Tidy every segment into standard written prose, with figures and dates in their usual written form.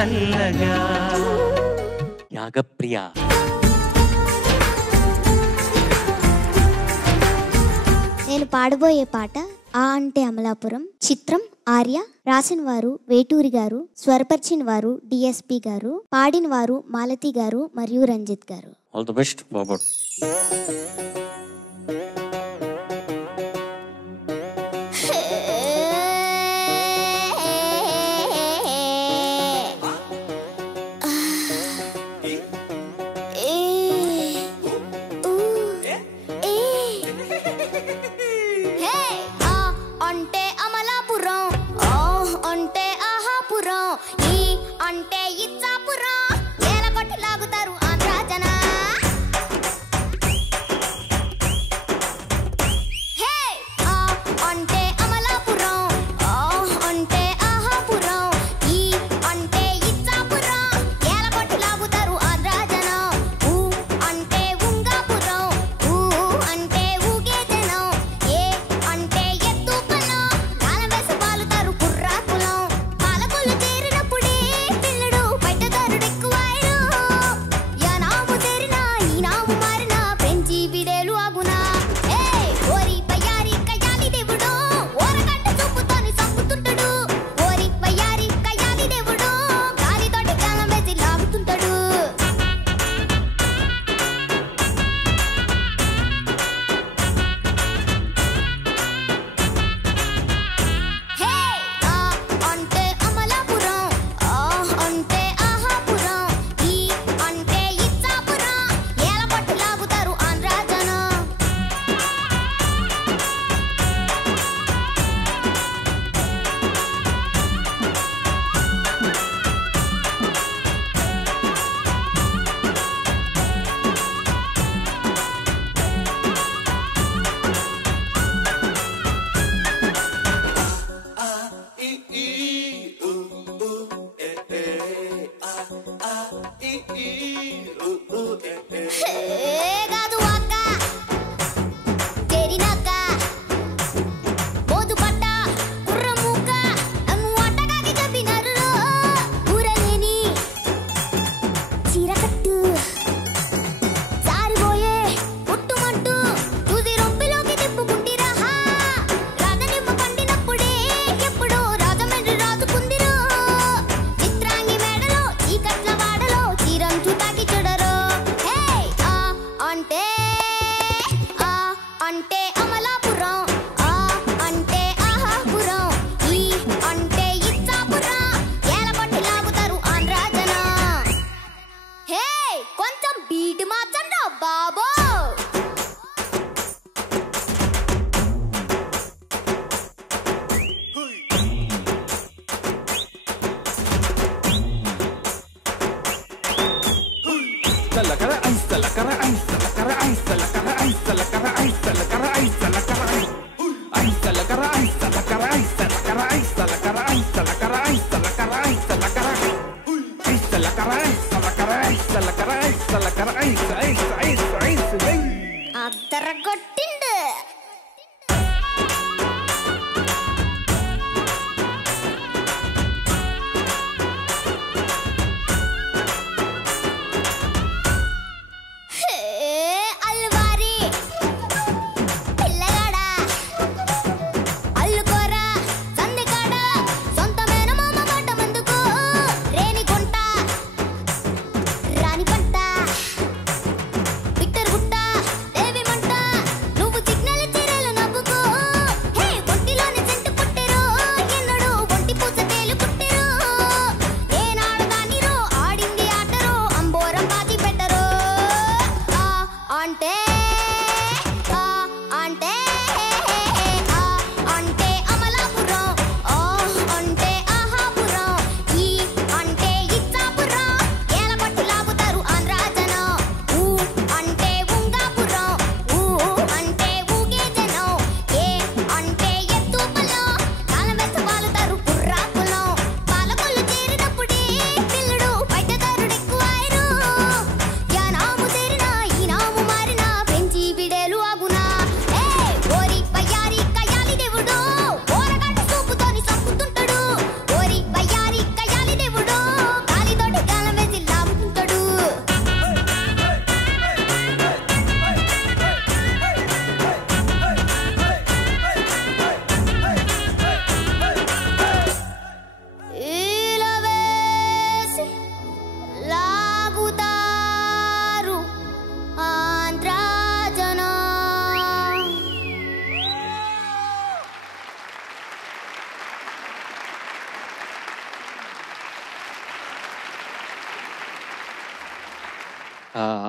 చల్లగా. యాగప్రియ. నేను పాడబోయే పాట ఆ అంటే అమలాపురం, చిత్రం ఆర్య, రాసిన వారు వేటూరి గారు, స్వరపరిచిన వారు డిఎస్పి గారు, పాడిన వారు మాలతి గారు మరియు రంజిత్ గారు. ఆల్ ది బెస్ట్ బాబు.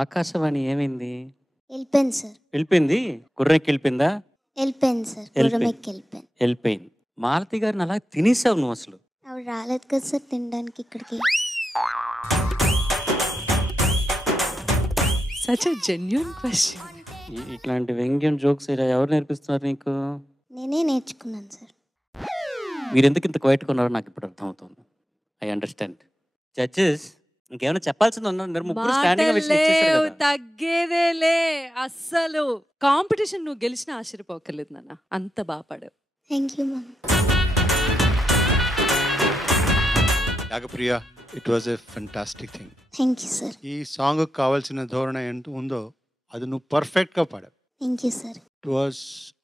ఆకాశవాణి ఏమైంది? వెళ్ళిపోయింది సార్. వెళ్ళిపోయింది. గుర్రెక్కి వెళ్ళిపోయిందా? వెళ్ళిపోయింది సార్. గుర్రమెక్కి వెళ్ళిపోయింది. వెళ్ళిపోయింది. మాలతి గారిని అలా తినేసావు నువ్వు అసలు. ఆవిడ రాలేదు కదా సార్ తినడానికి ఇక్కడికి. Such a genuine question. ఇట్లాంటి వ్యంగ్యం జోక్స్ ఎవరు నేర్పిస్తున్నారు నీకు? నేనే నేర్చుకున్నాను సార్. మీరు ఎందుకు ఇంత క్వైట్గా ఉన్నారో నాకు ఇప్పుడు అర్థమవుతుంది. I understand. జడ్జెస్ ఇంకేమైనా చెప్పాల్సింది ఉన్నారు? తగ్గేదేలే అస్సలు. కాంపిటీషన్ నువ్వు గెలిచిన ఆశ్చర్యపోకర్లేదు నాన్న, అంత బాగా పాడావు. Thank you ma'am. Yagapriya, it was a fantastic thing. Thank you sir. ఈ సాంగ్ కావాల్సిన ధోరణి ఎంత ఉందో అది నువ్వు పర్ఫెక్ట్గా పాడావు. Thank you sir. It was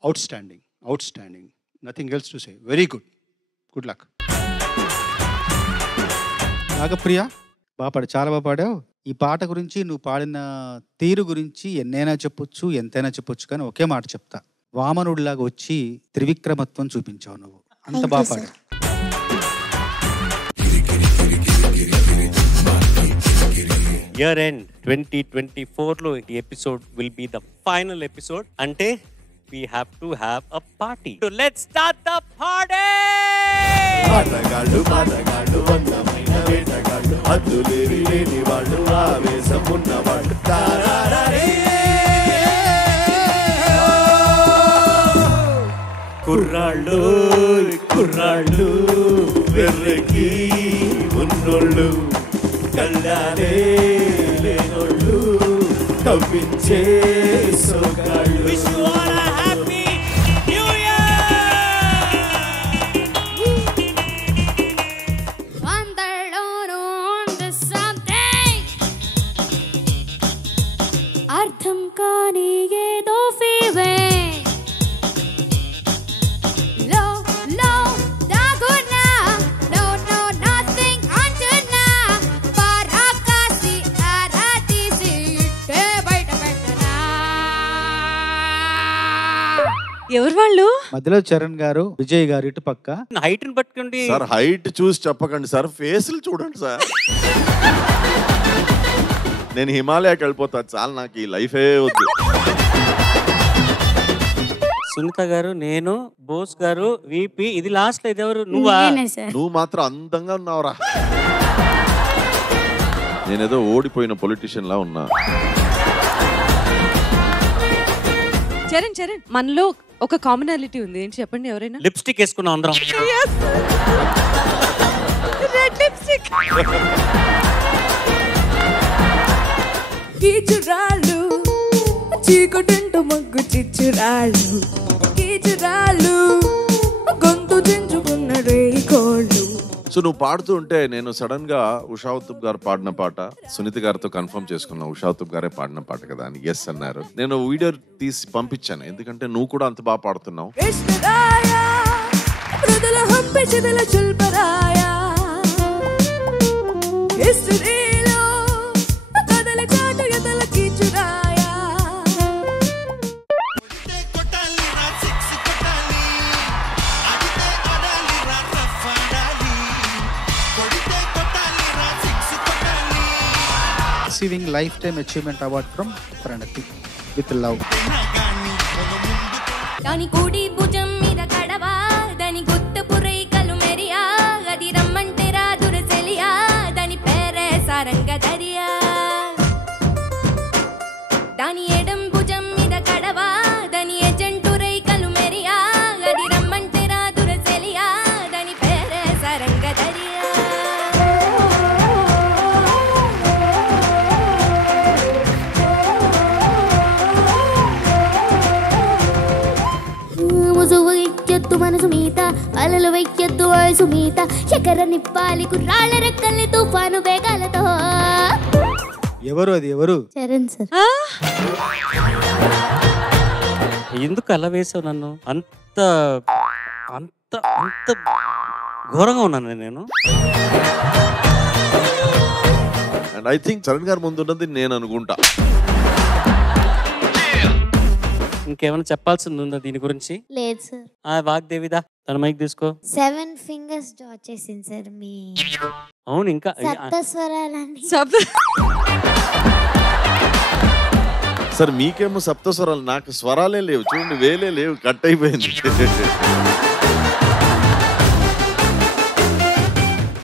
outstanding, outstanding. Nothing else to say. Very good. Good luck. Yagapriya, బాగా పాడు, చాలా బాగా పాడావు. ఈ పాట గురించి నువ్వు పాడిన తీరు గురించి ఎన్నైనా చెప్పొచ్చు, ఎంతైనా చెప్పొచ్చు, కానీ ఒకే మాట చెప్తా. వామనుడిలాగా వచ్చి త్రివిక్రమత్వం చూపించావు నువ్వు. అంత బాగా పాడావు. Year end 2024 లో ఈ episode will be the final episode. అంటే we have to have a party. So let's start the party. ఆటగాళ్ళు మాటగాళ్ళు అందమైన వేటగాళ్ళు అద్దులేని లేని వాళ్ళు ఆవేశమున్నవాళ్ళు కుర్రాళ్ళు కుర్రాళ్ళు వెర్రకి ఉన్నోళ్ళు కళ్ళాలే లేనోళ్ళు కవ్వించే సోగాళ్ళు. అర్థం కాని ఏదో ఫీలింగ్ లో లో దాగున్నా నో నో నథింగ్ అంటున్నా పరాకాసి ఆరాతీసి ఇట్టే బయట పెట్టనా. ఎవరు వాళ్ళు? మధ్యలో చరణ్ గారు, విజయ్ గారు ఇటు పక్క. హైట్ ని పట్టుకోండి సార్. హైట్ చూసి చెప్పకండి సార్, ఫేసులు చూడండి సార్. నేను హిమాలయాకి వెళ్ళిపోతా చాలు, నాకు ఈ లైఫే వద్దు. సునీత గారు, నేను, బోస్ గారు, విపి. ఇది లాస్ట్. ఇది ఎవరు? నువ్వా? నువ్వు మాత్రం అందంగా ఉన్నావురా. నేనేదో ఓడిపోయిన పొలిటీషియన్ లా ఉన్నా. చరణ్ చరణ్, మనలో ఒక కామనాలిటీ ఉంది. ఏంటి చెప్పండి? ఎవరైనా లిప్స్టిక్ వేసుకున్నాం అందరం. Red lipstick. కీచురాళ్ళు చీకటింట మగ్గు చిచ్చురాళ్ళు కీచురాళ్ళు గొంతు చించుకున్న రేయి కోళ్ళు. సో నువ్వు పాడుతూ ఉంటే నేను సడన్ గా ఉషా ఉత్తప్ గారు పాడిన పాట సునీత గారితో కన్ఫర్మ్ చేసుకున్నా. ఉషా ఉత్తప్ గారే పాడిన పాట కదా అని ఎస్ అన్నారు. నేను వీడియో తీసి పంపించాను, ఎందుకంటే నువ్వు కూడా అంత బాగా పాడుతున్నావు. Receiving Lifetime Achievement Award from Pranati with love. దాని కుడి భుజం మీద కడవా, దాని గుత్తపు రేఖలు మెరియా, అది రమ్మంటే రాదుర సెలియా, దాని పేరే సారంగ దరియా. దాని ఎడం భుజం మీద కడవా, దాని ఎజెంటు రేఖలు మెరియా, అది రమ్మంటే రాదుర సెలియా, దాని పేరే సారంగ దరియా. వెక్కెత్తు మనసు మీత అలలు వెక్కెత్తు వయసు మీత ఎకర నిప్పాలి కుర్రాళ్ళ రెక్కల్ని తుఫాను వేగాలతో. ఎవరు అది? ఎవరు? చరణ్ సార్. ఎందుకు అలా వేసావు నన్ను? అంత అంత అంత ఘోరంగా ఉన్నాను నేను. అండ్ ఐ థింక్ చరణ్ గారు ముందున్నది నేను అనుకుంటా. ఇంకేమైనా చెప్పాల్సింది ఉందా దీని గురించి? లేదు సార్. వాగ్దేవిదా, తన మైక్ తీసుకో. 7 fingers డ్రా చేసింది సార్ మీ. అవును, ఇంకా సప్త స్వరాలని. సార్ మీకేమో సప్త స్వరాలు, నాకు స్వరాలే లేవు చూడండి, వేలే లేవు, కట్ అయిపోయింది.